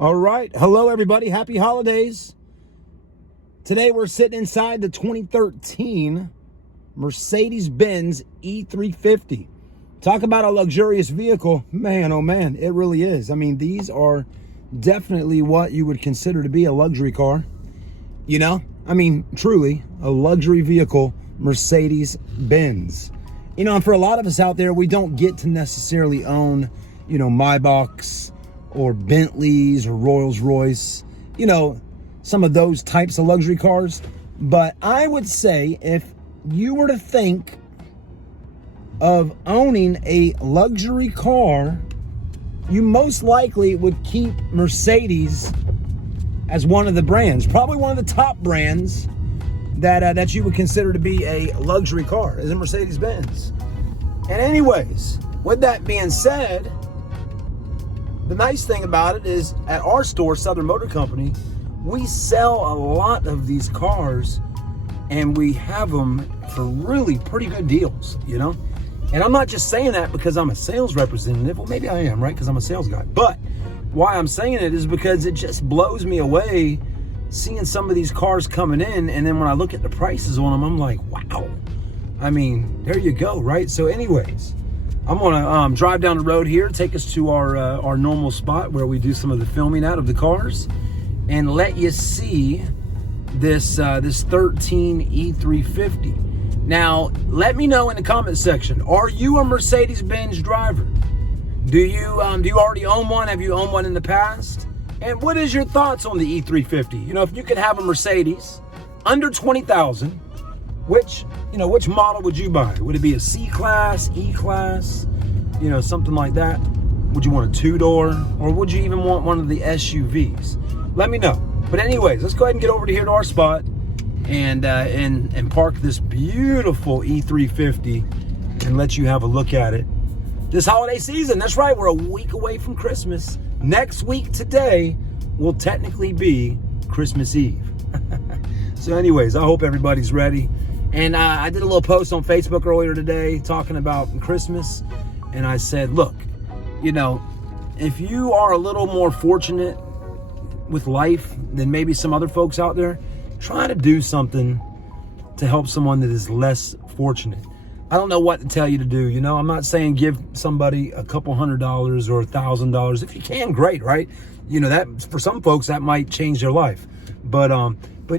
All right. Hello, everybody. Happy holidays. Today, we're sitting inside the 2013 Mercedes-Benz E-350. Talk about a luxurious vehicle. Man, oh man, it really is. I mean, these are definitely what you would consider to be a luxury car. You know, I mean, truly a luxury vehicle, Mercedes-Benz. You know, and for a lot of us out there, we don't get to necessarily own, Maybachs or Bentleys or Rolls-Royce, some of those types of luxury cars. But I would say if you were to think of owning a luxury car, you most likely would keep Mercedes as one of the brands, probably one of the top brands that you would consider to be a luxury car is a Mercedes-Benz. And anyways, with that being said, the nice thing about it is at our store, Southern Motor Company, we sell a lot of these cars and we have them for really pretty good deals, And I'm not just saying that because I'm a sales representative. Well, maybe I am, right? Because I'm a sales guy. But why I'm saying it is because it just blows me away seeing some of these cars coming in. And then when I look at the prices on them, I'm like, wow. I mean, there you go, right? So anyways, I'm gonna drive down the road here, take us to our normal spot where we do some of the filming out of the cars, and let you see this 13 E350. Now, let me know in the comment section: are you a Mercedes-Benz driver? Do you already own one? Have you owned one in the past? And what is your thoughts on the E350? If you could have a Mercedes under 20,000, which model would you buy? Would it be a C-Class, E-Class, something like that? Would you want a two-door, or would you even want one of the SUVs? Let me know. But anyways, let's go ahead and get over to here to our spot and park this beautiful E350 and let you have a look at it this holiday season. That's right, we're a week away from Christmas. Next week today will technically be Christmas Eve. So anyways, I hope everybody's ready. And I did a little post on Facebook earlier today talking about Christmas. And I said, look, if you are a little more fortunate with life than maybe some other folks out there, try to do something to help someone that is less fortunate. I don't know what to tell you to do. I'm not saying give somebody a couple $100 or $1,000. If you can, great, right? That for some folks that might change their life. But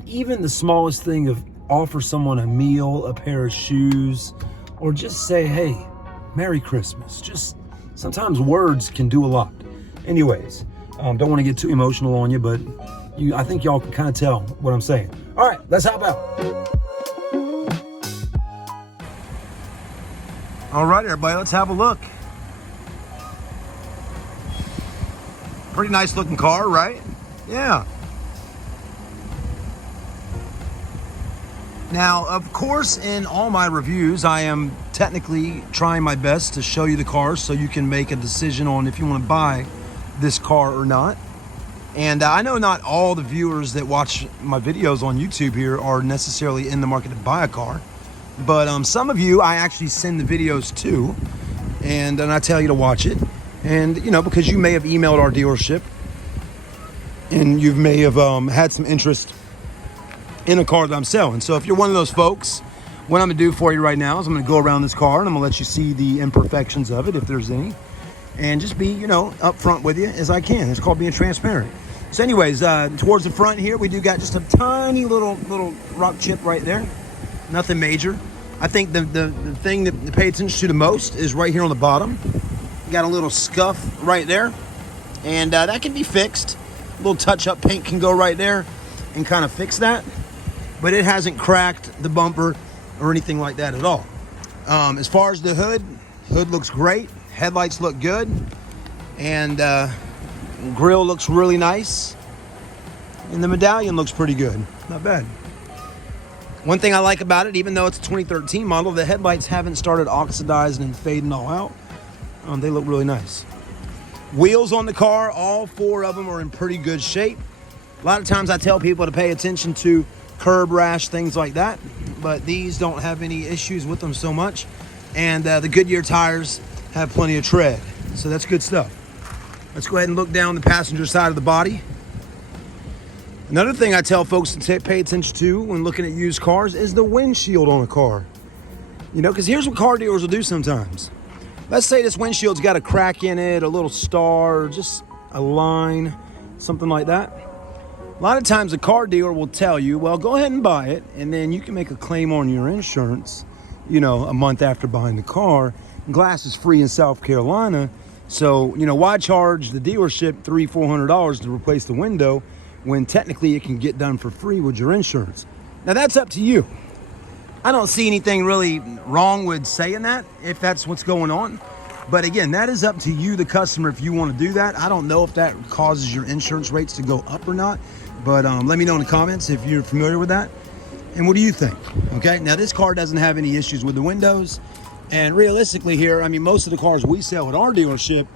even the smallest thing of offer someone a meal, a pair of shoes, or just say, hey, Merry Christmas. Just sometimes words can do a lot. Anyways, don't want to get too emotional on you, but I think y'all can kind of tell what I'm saying. All right, let's hop out. All right, everybody, let's have a look. Pretty nice looking car, right? Yeah. Now, of course, in all my reviews, I am technically trying my best to show you the cars so you can make a decision on if you want to buy this car or not. And I know not all the viewers that watch my videos on YouTube here are necessarily in the market to buy a car. But some of you, I actually send the videos to, and then I tell you to watch it. And, because you may have emailed our dealership and you may have had some interest in a car that I'm selling. So if you're one of those folks, what I'm gonna do for you right now is I'm gonna go around this car and I'm gonna let you see the imperfections of it, if there's any, and just be, upfront with you as I can. It's called being transparent. So anyways, towards the front here, we do got just a tiny little rock chip right there. Nothing major. I think the thing that to pay attention to the most is right here on the bottom. You got a little scuff right there, and that can be fixed. A little touch-up paint can go right there and kind of fix that. But it hasn't cracked the bumper or anything like that at all. As far as the hood looks great. Headlights look good. And grill looks really nice. And the medallion looks pretty good. Not bad. One thing I like about it, even though it's a 2013 model, the headlights haven't started oxidizing and fading all out. They look really nice. Wheels on the car, all four of them are in pretty good shape. A lot of times I tell people to pay attention to curb rash, things like that, but these don't have any issues with them so much. And the Goodyear tires have plenty of tread, so that's good stuff. Let's go ahead and look down the passenger side of the body. Another thing I tell folks to pay attention to when looking at used cars is the windshield on a car. You know, because here's what car dealers will do sometimes. Let's say this windshield's got a crack in it, a little star, just a line, something like that. A lot of times the car dealer will tell you, well, go ahead and buy it, and then you can make a claim on your insurance, you know, a month after buying the car. Glass is free in South Carolina, so, you know, why charge the dealership $300-400 to replace the window when technically it can get done for free with your insurance? Now, that's up to you. I don't see anything really wrong with saying that if that's what's going on. But again, that is up to you, the customer, if you want to do that. I don't know if that causes your insurance rates to go up or not. But let me know in the comments if you're familiar with that. And what do you think? Okay, now this car doesn't have any issues with the windows. And realistically here, I mean, most of the cars we sell at our dealership,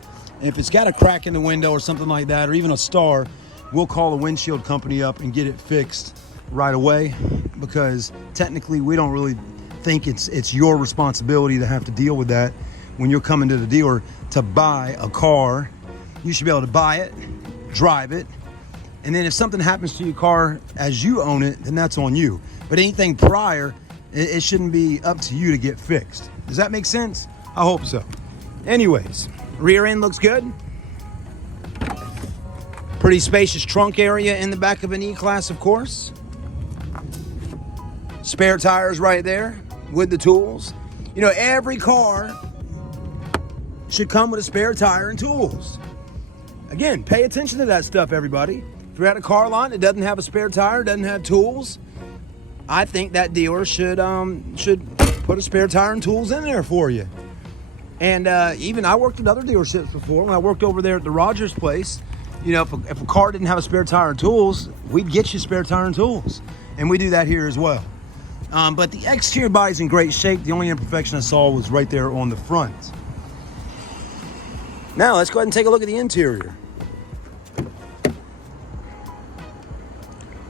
if it's got a crack in the window or something like that, or even a star, we'll call the windshield company up and get it fixed right away, because technically we don't really think it's your responsibility to have to deal with that. When you're coming to the dealer to buy a car, you should be able to buy it, drive it, and then if something happens to your car as you own it, then that's on you. But anything prior, it shouldn't be up to you to get fixed. Does that make sense? I hope so. Anyways, rear end looks good. Pretty spacious trunk area in the back of an E-Class, of course. Spare tires right there with the tools. You know, every car should come with a spare tire and tools. Again, pay attention to that stuff, everybody. If you're at a car lot that doesn't have a spare tire, doesn't have tools, I think that dealer should put a spare tire and tools in there for you. And even I worked at other dealerships before. When I worked over there at the Rogers place, you know, if a car didn't have a spare tire and tools, we'd get you spare tire and tools. And we do that here as well. But the exterior body's in great shape. The only imperfection I saw was right there on the front. Now, let's go ahead and take a look at the interior.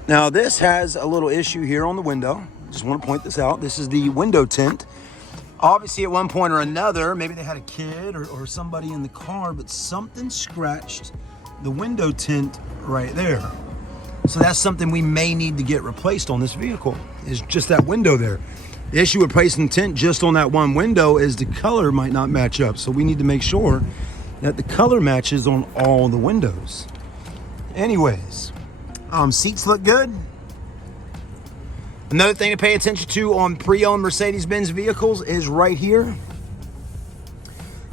Now, this has a little issue here on the window. Just want to point this out. This is the window tint. Obviously, at one point or another, maybe they had a kid or somebody in the car, but something scratched the window tint right there. So that's something we may need to get replaced on this vehicle, is just that window there. The issue with replacing tint just on that one window is the color might not match up. So we need to make sure that the color matches on all the windows. Anyways, seats look good. Another thing to pay attention to on pre-owned Mercedes-Benz vehicles is right here.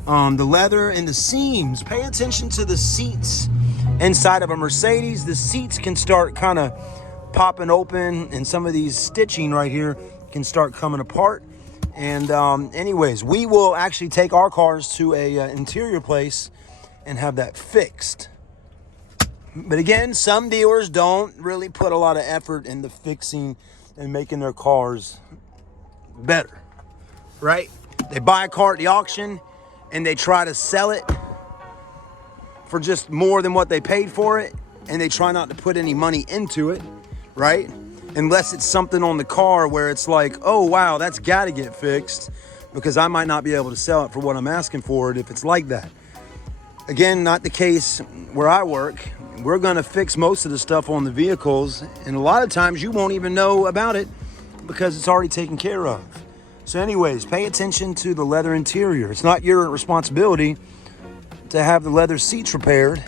The leather and the seams. Pay attention to the seats inside of a Mercedes. The seats can start kind of popping open, and some of these stitching right here can start coming apart. And anyways, we will actually take our cars to a interior place and have that fixed. But again, some dealers don't really put a lot of effort into fixing and making their cars better, right? They buy a car at the auction and they try to sell it for just more than what they paid for it, and they try not to put any money into it, right? Unless it's something on the car where it's like, oh wow, that's got to get fixed, because I might not be able to sell it for what I'm asking for it if it's like that. Again, not the case where I work. We're going to fix most of the stuff on the vehicles, and a lot of times you won't even know about it because it's already taken care of. So anyways, pay attention to the leather interior. It's not your responsibility to have the leather seats repaired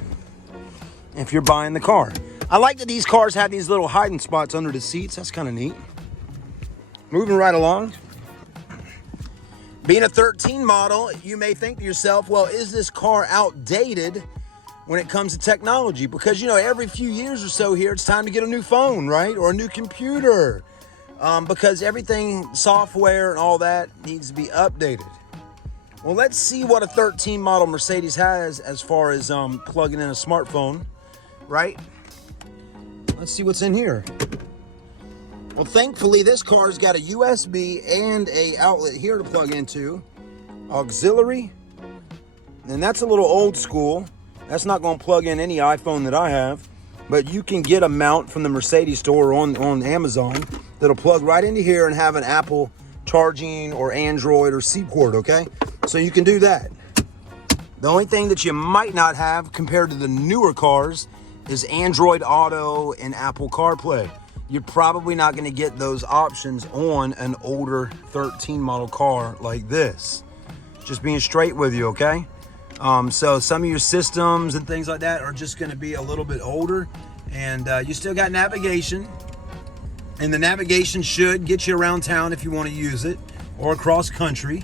if you're buying the car. I like that these cars have these little hiding spots under the seats. That's kind of neat. Moving right along. Being a 13 model, you may think to yourself, well, is this car outdated when it comes to technology? Because, you know, every few years or so here, it's time to get a new phone, right? Or a new computer. Because everything, software and all that, needs to be updated. Well, let's see what a 13 model Mercedes has as far as plugging in a smartphone, right? Let's see what's in here. Well, thankfully, this car's got a USB and a outlet here to plug into. Auxiliary. And that's a little old school. That's not going to plug in any iPhone that I have. But you can get a mount from the Mercedes store on Amazon that'll plug right into here and have an Apple charging or Android or C port, okay? So you can do that. The only thing that you might not have compared to the newer cars is Android Auto and Apple CarPlay. You're probably not going to get those options on an older 13 model car like this. Just being straight with you, okay? So some of your systems and things like that are just going to be a little bit older, and you still got navigation, and the navigation should get you around town if you want to use it, or across country.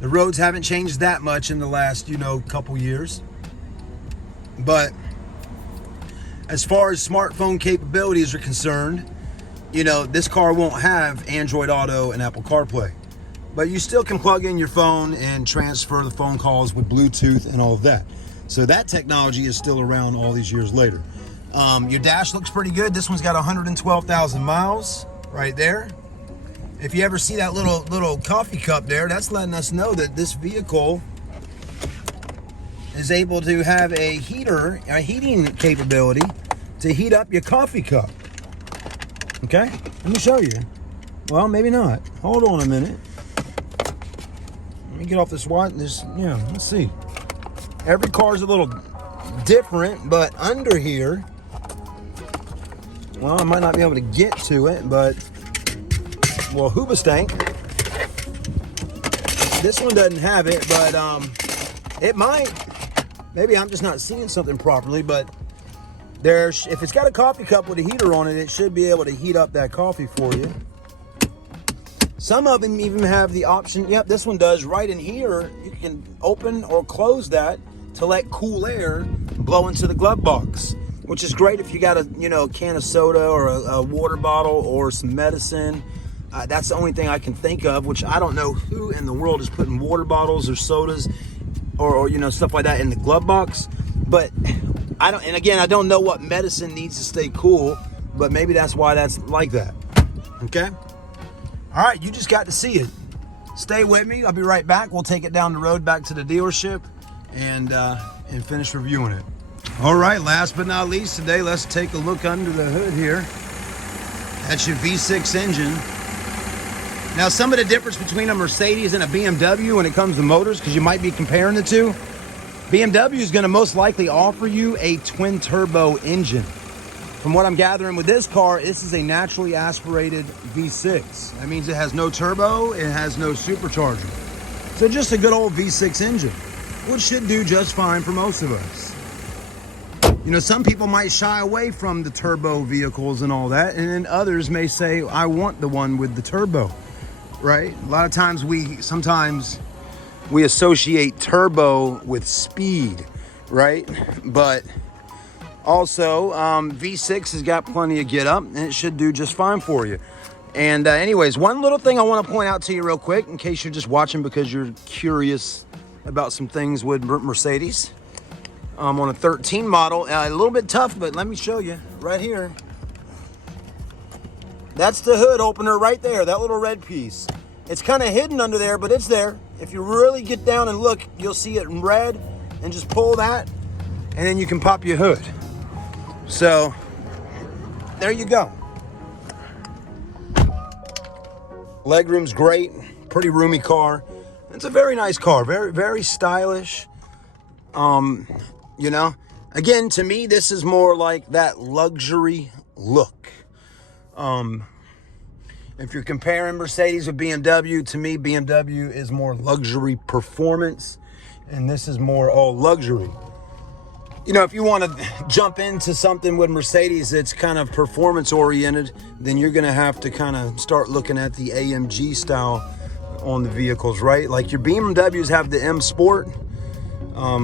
The roads haven't changed that much in the last, couple years. But as far as smartphone capabilities are concerned, this car won't have Android Auto and Apple CarPlay. But you still can plug in your phone and transfer the phone calls with Bluetooth and all of that. So that technology is still around all these years later. Your dash looks pretty good. This one's got 112,000 miles right there. If you ever see that little coffee cup there, that's letting us know that this vehicle is able to have a heating capability to heat up your coffee cup. Okay, let me show you. Well, maybe not. Hold on a minute. Let me get off this watch. Let's see. Every car is a little different, but under here, well, I might not be able to get to it, but well, Hoobastank. This one doesn't have it, but it might. Maybe I'm just not seeing something properly, but if it's got a coffee cup with a heater on it, it should be able to heat up that coffee for you. Some of them even have the option, yep, this one does, right in here, you can open or close that to let cool air blow into the glove box, which is great if you got a can of soda or a water bottle or some medicine. That's the only thing I can think of, which I don't know who in the world is putting water bottles or sodas or stuff like that in the glove box. But I don't know what medicine needs to stay cool, but maybe that's why that's like that. Okay? All right, you just got to see it. Stay with me. I'll be right back. We'll take it down the road back to the dealership and finish reviewing it. All right, last but not least today, let's take a look under the hood here. That's your V6 engine. Now, some of the difference between a Mercedes and a BMW when it comes to motors, because you might be comparing the two, BMW is going to most likely offer you a twin turbo engine. From what I'm gathering with this car, this is a naturally aspirated V6. That means it has no turbo, it has no supercharger. So just a good old V6 engine, which should do just fine for most of us. Some people might shy away from the turbo vehicles and all that, and then others may say, I want the one with the turbo, right? A lot of times we associate turbo with speed, right? But also, V6 has got plenty of get up, and it should do just fine for you. And anyways, one little thing I want to point out to you real quick, in case you're just watching because you're curious about some things with Mercedes. On a 13 model, a little bit tough, but let me show you right here. That's the hood opener right there, that little red piece. It's kind of hidden under there, but it's there. If you really get down and look, you'll see it in red, and just pull that, and then you can pop your hood. So, there you go. Legroom's great, pretty roomy car. It's a very nice car, very, very stylish. Again, to me, this is more like that luxury look. If you're comparing Mercedes with BMW, to me, BMW is more luxury performance, and this is more all luxury. If you want to jump into something with Mercedes that's kind of performance oriented, then you're going to have to kind of start looking at the AMG style on the vehicles, right? Like your BMWs have the M Sport.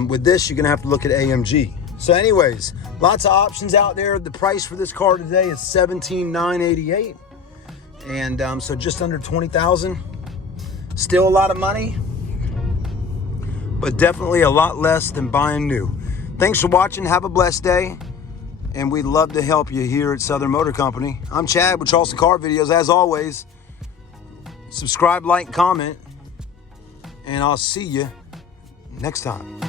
With this, you're going to have to look at AMG. So anyways, lots of options out there. The price for this car today is $17,988. And so just under $20,000. Still a lot of money, but definitely a lot less than buying new. Thanks for watching. Have a blessed day. And we'd love to help you here at Southern Motor Company. I'm Chad with Charleston Car Videos. As always, subscribe, like, comment, and I'll see you next time.